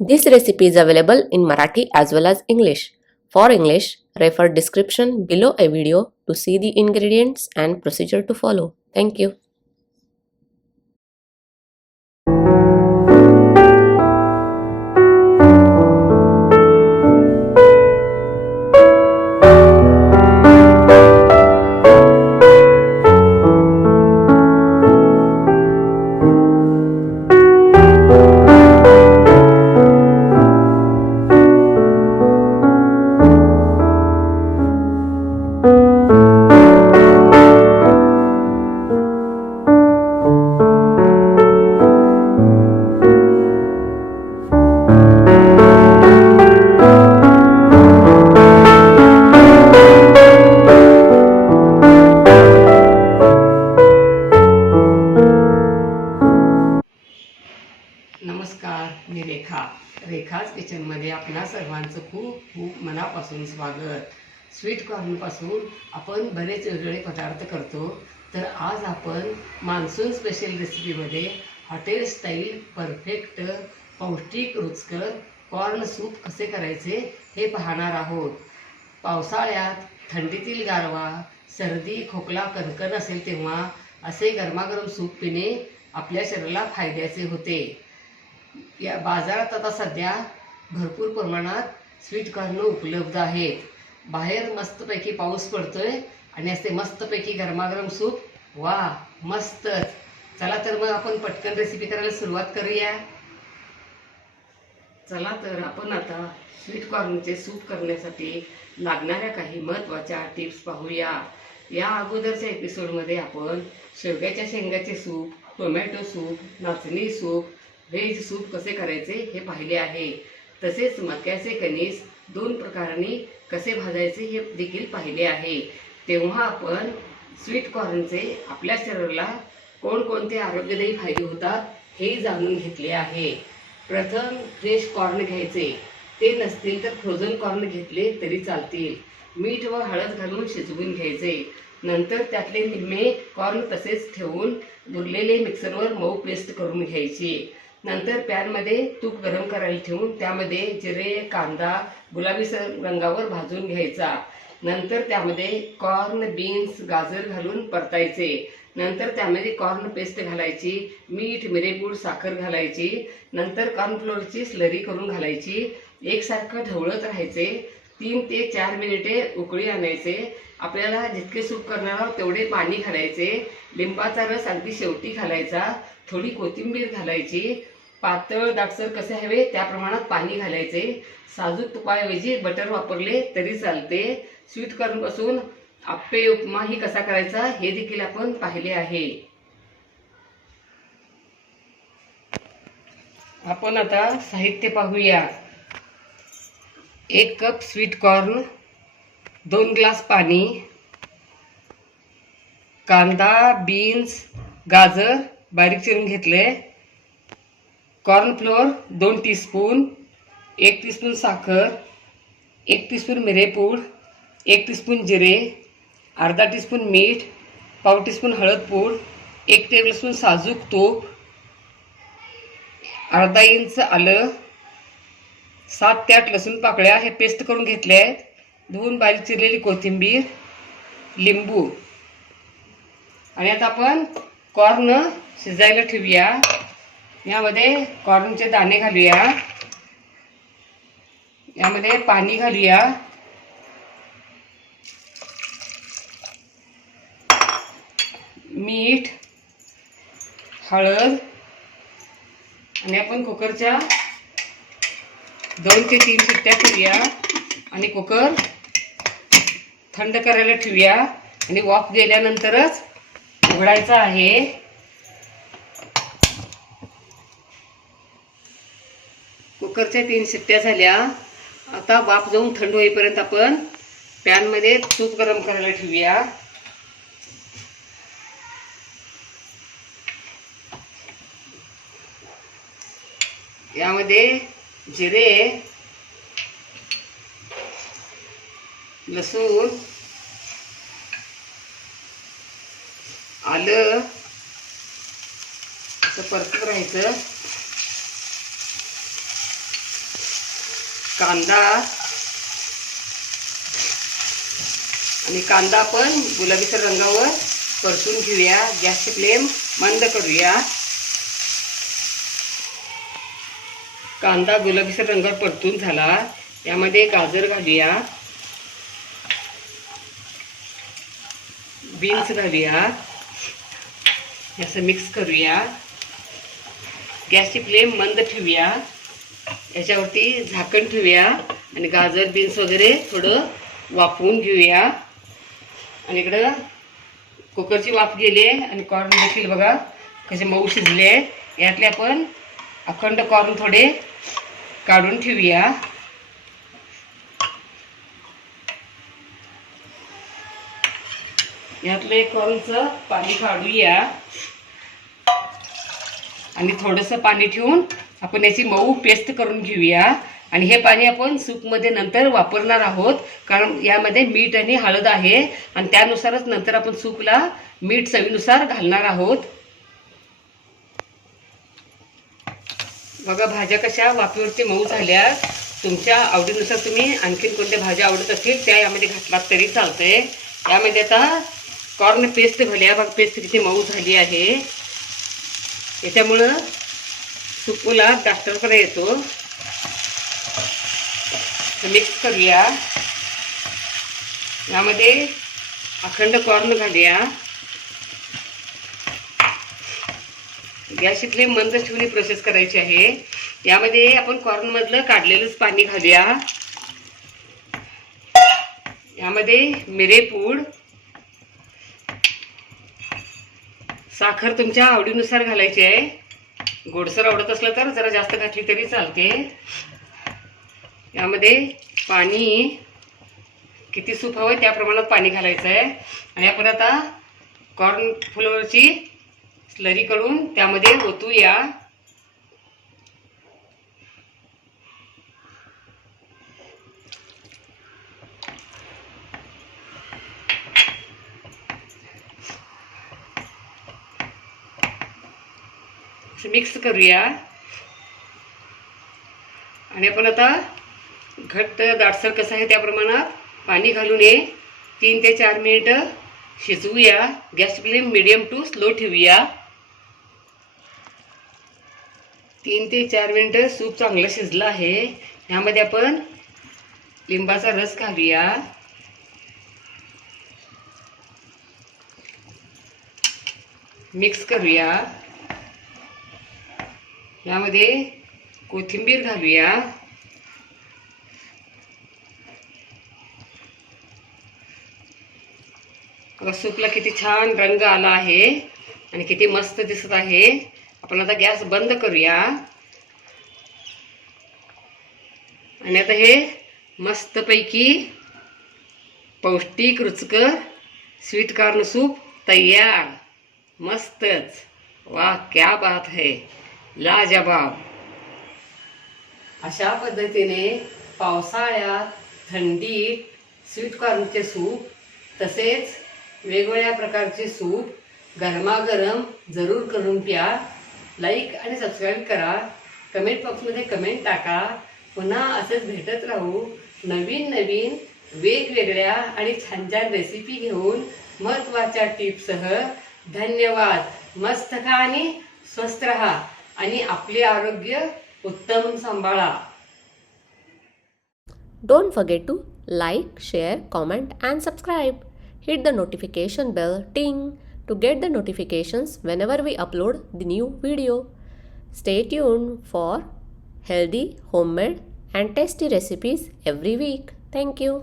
This recipe is available in Marathi as well as English. For English, refer description below a video to see the ingredients and procedure to follow. Thank you. नमस्कार, मी रेखाच किचनमध्ये आपणा सर्वांचं खूप खूप मनापासून स्वागत. Sweet कॉर्नपासून आपण बरेच वेगवेगळे पदार्थ करतो. तर आज आपण मान्सून स्पेशल रेसिपीमध्ये हॉटेल स्टाईल परफेक्ट पौष्टिक रुचकर कॉर्न सूप कसे करायचे हे पाहणार आहोत. पावसाळ्यात थंडीतील गारवा, सर्दी, खोकला, कणकण असेल तेव्हा असे गरमागरम सूप पिणे आपल्या शरीराला फायद्याचे होते. या बाजारात आता सध्या भरपूर प्रमाणात स्वीट कॉर्न उपलब्ध आहेत. बाहेर मस्तपैकी पाऊस पडतोय आणि असे मस्तपैकी गरमागरम सूप, वा मस्तच. चला तर मग आपण पटकन रेसिपी करायला सुरुवात करूया. चला तर आपण आता स्वीट कॉर्नचे सूप करण्यासाठी लागणाऱ्या काही महत्त्वाच्या टिप्स पाहूया. या अगोदरच्या एपिसोडमध्ये आपण शेवग्याच्या शेंगाचे सूप, टोमॅटो सूप, नाचणी सूप, व्हेज सूप कसे करायचे हे पाहिले आहे. तसेच मक्याचे कणीस 2 प्रकारांनी कसे भाजायचे हे देखील पाहिले आहे. तेव्हा आपण स्वीट कॉर्नचे आपल्या शरीराला कोणकोणते आरोग्यदायी फायदे होतात हे जाणून घेतले आहे. प्रथम फ्रेश कॉर्न घ्यायचे. ते नसतील तर फ्रोझन कॉर्न घेतले तरी चालतील. मीठ व हळद घालून शिजवून घ्यायचे. नंतर त्यातले निम्मे कॉर्न तसेच ठेवून उरलेले मिक्सरवर मऊ पेस्ट करून घ्यायची. नंतर पॅनमध्ये तूप गरम करायला ठेवून त्यामध्ये जिरे, कांदा गुलाबी रंगावर भाजून घ्यायचा. नंतर त्यामध्ये कॉर्न, बीन्स, गाजर घालून परतायचे. नंतर त्यामध्ये कॉर्न पेस्ट घालायची, मीठ, मिरेपूड, साखर घालायची. नंतर कॉर्नफ्लोअरची स्लरी करून घालायची. एकसारखं ढवळत राहायचे. 3 ते 4 मिनिटे उकळी आणायचे. आपल्याला जितके सूप करणार आहोत तेवढे पाणी घालायचे. लिंबाचा रस अगदी शेवटी घालायचा. थोडी कोथिंबीर घालायची. पातळ दाटसर कसे हवे त्या प्रमाणात पाणी घालायचे. साजूक तुपाऐवजी बटर वापरले तरी चालते. स्वीट कॉर्नपासून आप्पे, उपमा ही कसा करायचा हे देखील आपण पाहिले आहे. आपण आता साहित्य पाहूया. 1 कप स्वीट कॉर्न, 2 ग्लास पाणी, कांदा, बीन्स, गाजर बारीक चिरून घेतले, कॉर्नफ्लोअर 2 टीस्पून, 1 टीस्पून साखर, 1 टीस्पून मिरेपूड, 1 टीस्पून जिरे, अर्धा टीस्पून मीठ, पाव टीस्पून हळदपूड, 1 टेबलस्पून साजूक तूप, अर्धा इंच आलं, 7 ते 8 लसूण पाकळ्या हे पेस्ट करून घेतले आहेत, धुवून बारीक चिरलेली कोथिंबीर, लिंबू. आणि आता आपण कॉर्न शिजायला ठेवूया. यामध्ये कॉर्नचे दाणे घालूया. यामध्ये पाणी घालूया. मीठ, हळद आणि आपण कुकरच्या 2 ते 3 शिट्ट्या करूया आणि कुकर थंड करायला ठेवूया आणि वाफ गेल्यानंतरच उघडायचा आहे. कुकरच्या 3 शिट्ट्या झाल्या. आता वाफ जाऊन थंड होईपर्यंत आपण पॅनमध्ये तूप गरम करायला ठेवूया. यामध्ये जिरे, लसूण, आलं असं परतत राहायचं. कांदा आणि कांदा आपण गुलाबीसर रंगावर परतून घेऊया. गॅसची फ्लेम मंद करूया. कांदा गुलाबीसर रंगावर परतून झाला. यामध्ये गाजर घालूया, बीन्स घालूया, असं मिक्स करूया. गॅसची फ्लेम मंद ठेवूया. याच्यावरती झाकण ठेवूया आणि गाजर बीन्स वगैरे थोडं वाफवून घेऊया. आणि इकडं कुकरची वाफ गेली आणि कॉर्न देखील बघा कसे मऊ शिजले. यातले आपण अखंड कॉर्न थोडे काढून ठेवूया. यातले कॉर्नचं पाणी काढूया आणि थोडंसं पाणी ठेवून आपण याची मऊ पेस्ट करून घेऊया. आणि हे पाणी आपण सूपमध्ये नंतर वापरणार आहोत, कारण यामध्ये मीठ आणि हळद आहे आणि त्यानुसारच नंतर आपण सूपला मीठ चवीनुसार घालणार आहोत. बघा भाज्या कशा वाफेवरती मऊ झाल्या. तुमच्या आवडीनुसार तुम्ही आणखीन कोणत्या भाज्या आवडत असतील त्या यामध्ये घातलात तरी चालतंय. यामध्ये आता कॉर्न पेस्ट घालूया. बघा पेस्ट किती मऊ झाली आहे. याच्यामुळं सूपला दाटपणा येतो. मिक्स करूया. यामध्ये अखंड कॉर्न घालूया. गॅसची फ्लेम मंद ठेवून प्रोसेस करायची आहे. यामध्ये आपण कॉर्न मधलं काढलेलंच पाणी घालूया. यामध्ये मिरेपूड, साखर तुमच्या आवडीनुसार घालायची आहे. गोडसर आवडत असलं तर जरा जास्त घातली तरी चालते. यामध्ये पाणी किती सूप हवं त्या प्रमाणात पाणी घालायचं आहे. आणि आपण आता कॉर्न फ्लोअरची स्लरी करून त्यामध्ये ओतूया. मिक्स करूया. आणि आपण आता घट्ट दाटसर कसं आहे त्या प्रमाणात पाणी घालून 3 ते 4 मिनिटं शिजवूया. Gas flame medium to slow ठेवूया. 3 ते 4 मिनिटं सूप चांगलं शिजलं आहे. यामध्ये आपण लिंबाचा रस घालूया. मिक्स करूया. यामध्ये कोथिंबीर घालूया. सूपला किती छान रंग आला आहे आणि किती मस्त दिसत आहे. आपण आता गॅस बंद करूया. आणि आता हे मस्तपैकी पौष्टिक रुचकर स्वीट कॉर्न सूप तयार. मस्तच. वाह क्या बात है, लाजवाब. अशा पद्धतीने पावसाळ्यात थंडीत स्वीट कॉर्नचे सूप तसेच वेगवेगळ्या प्रकारचे सूप गरमागरम जरूर करून प्या. लाईक आणि सबस्क्राईब करा. कमेंट बॉक्समध्ये कमेंट टाका. पुन्हा असंच भेटत राहू नवीन नवीन वेगवेगळ्या आणि छान छान रेसिपी घेऊन महत्त्वाच्या टिप्ससह. धन्यवाद. मस्त खा आणि स्वस्थ राहा आणि आपले आरोग्य उत्तम सांभाळा. Don't forget to like, share, comment and subscribe. Hit the notification bell ting to get the notifications whenever we upload the new video. Stay tuned for healthy, homemade and tasty recipes every week. Thank you.